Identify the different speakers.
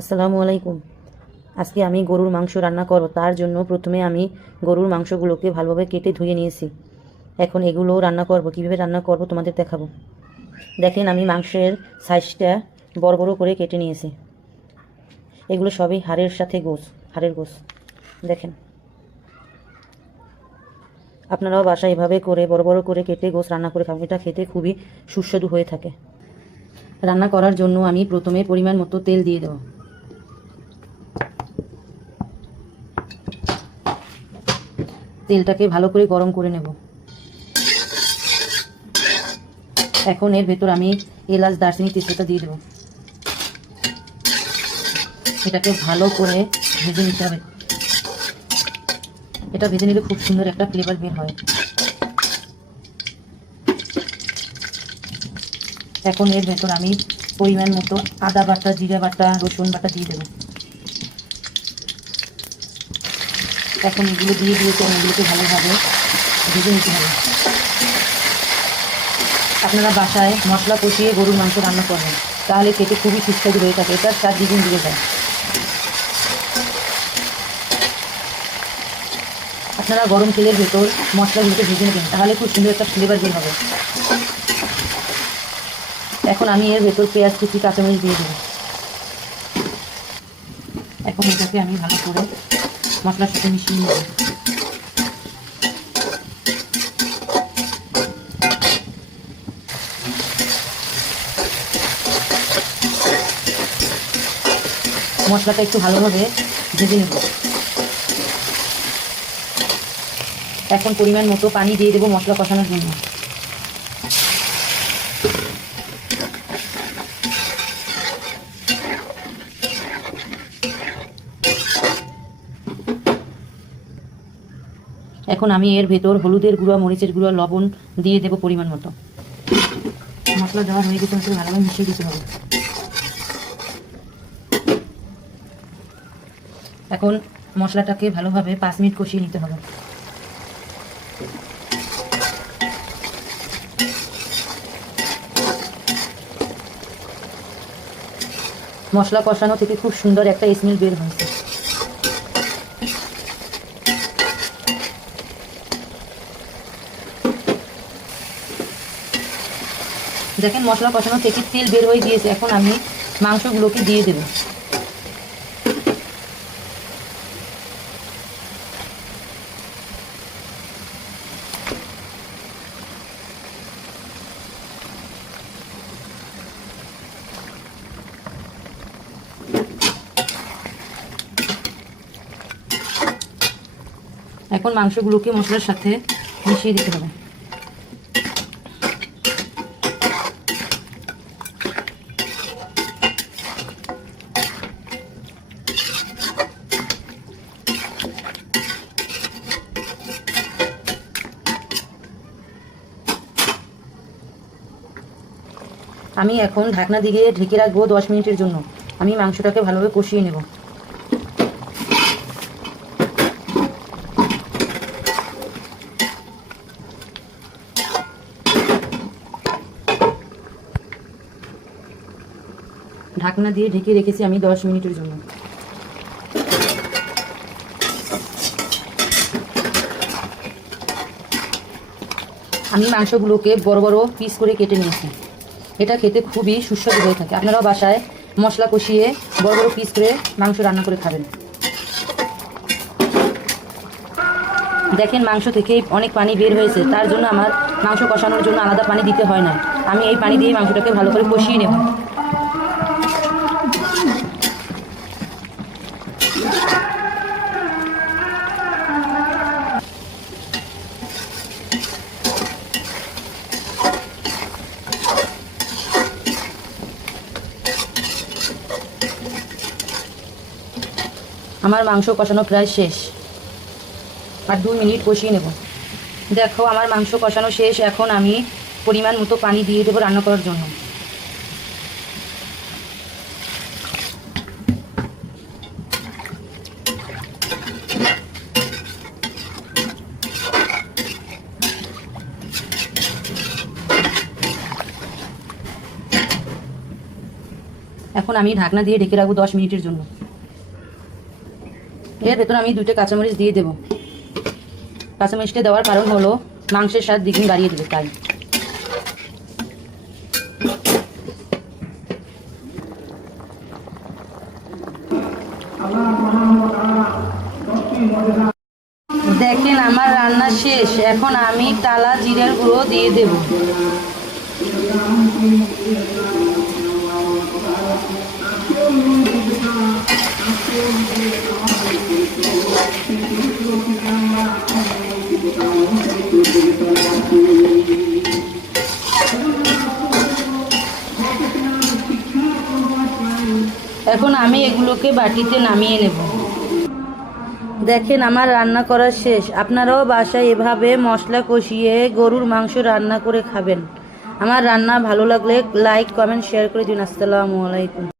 Speaker 1: আসসালামু আলাইকুম। আজকে আমি গরুর মাংস রান্না করব, তার জন্য প্রথমে আমি গরুর মাংসগুলোকে ভালোভাবে কেটে ধুয়ে নিয়েছি। এখন এগুলো রান্না করব, কীভাবে রান্না করব তোমাদের দেখাবো। দেখেন আমি মাংসের সাইজটা বড় বড় করে কেটে নিয়েছি। এগুলো সবই হাড়ের সাথে গোস হাড়ের গোস দেখেন। আপনারাও বাসায় এভাবে করে বড় বড় করে কেটে গোস রান্না করে খাবেন, এটা খেতে খুবই সুস্বাদু হয়ে থাকে। রান্না করার জন্য আমি প্রথমে পরিমাণ মতো তেল দিয়ে দেবো। তেলটাকে ভালো করে গরম করে নেব। এখন এর ভেতর আমি এলাচ, দারচিনি, তেজপাতা দিয়ে দেবো। এটাকে ভালো করে ভেজে নিতে হবে। এটা ভেজে নিলে খুব সুন্দর একটা ফ্লেভার বের হয়। এখন এর ভেতর আমি পরিমাণ মতো আদা বাটা, জিরা বাটা, রসুন বাটা দিয়ে দেবো। এখন এগুলো দিয়ে দিয়েছে এগুলোকে ভালোভাবে ভেজে নিতে হবে। আপনারা বাসায় মশলা কষিয়ে গরুর মাংস রান্না করেন, তাহলে খেতে খুবই সুস্বাদু হয়ে থাকে, এটার স্বাদ দ্বিগুণ দিয়ে যায়। আপনারা গরম তেলের ভেতর মশলাগুলোকে ভেজে নেবেন, তাহলে খুব সুন্দর একটা ফ্লেভার বের হবে। এখন আমি এর ভেতর পেঁয়াজ কুচি, কাঁচামরিচ দিয়ে দেবো। এখন এটাকে আমি ভালো করে মশলার সাথে মিশিয়ে নেব মশলাটা একটু ভালোভাবে ভেজে নেব এখন পরিমাণ মতো পানি দিয়ে দেবো মশলা কষানোর জন্য এখন আমি এর ভেতর হলুদের গুঁড়া, মরিচের গুঁড়া, লবণ দিয়ে দেবো পরিমাণ মতো। মশলা দেওয়া হয়ে গেছে ভালোভাবে মিশিয়ে দিতে হবে। এখন মশলাটাকে ভালোভাবে পাঁচ মিনিট কষিয়ে নিতে হবে। মশলা কষানো থেকে খুব সুন্দর একটা স্মেল বের হয়েছে। দেখেন মশলা কষানো থেকে তেল বের হয়ে গিয়েছে। এখন আমি মাংসগুলোকে দিয়ে দেব। এখন মাংসগুলোকে মশলার সাথে মিশিয়ে দিতে হবে। আমি এখন ঢাকনা দিয়ে ঢেকে রাখব দশ মিনিটের জন্য। আমি মাংসটাকে ভালোভাবে কষিয়ে নেব। ঢাকনা দিয়ে ঢেকে রেখেছি আমি দশ মিনিটের জন্য। আমি মাংসগুলোকে বড় বড় পিস করে কেটে নিয়েছি। এটা খেতে খুবই সুস্বাদু হয়ে থাকে। আপনারাও বাসায় মশলা কষিয়ে বড় বড় পিস করে মাংস রান্না করে খাবেন। দেখেন মাংস থেকে অনেক পানি বের হয়েছে। তার জন্য আমার মাংস কষানোর জন্য আলাদা পানি দিতে হয় না। আমি এই পানি দিয়ে মাংসটাকে ভালো করে কষিয়ে নেব। আমার মাংস কষানো প্রায় শেষ। আর দু মিনিট কষিয়ে নেব। দেখো, আমার মাংস কষানো শেষ। এখন আমি পরিমাণ মতো পানি দিয়ে দেবো রান্না করার জন্য। এখন আমি ঢাকনা দিয়ে ঢেকে রাখব দশ মিনিটের জন্য। এর ভেতর আমি দুইটা কাঁচামরিচ দিয়ে দেবো। কাঁচামরিচটা দেওয়ার কারণ হলো, মাংসের স্বাদ দ্বিগুণ বাড়িয়ে দেবে, তাই। দেখেন, আমার রান্না শেষ। এখন আমি টালা জিরার গুঁড়ো দিয়ে দেব। এখন আমি এগুলোকে বাটিতে নামিয়ে নেব। দেখেন, আমার রান্না করা শেষ। আপনারাও বাসায় এভাবে মশলা কষিয়ে গরুর মাংস রান্না করে খাবেন। আমার রান্না ভালো লাগলে লাইক কমেন্ট শেয়ার করে দিন। আসসালামু আলাইকুম।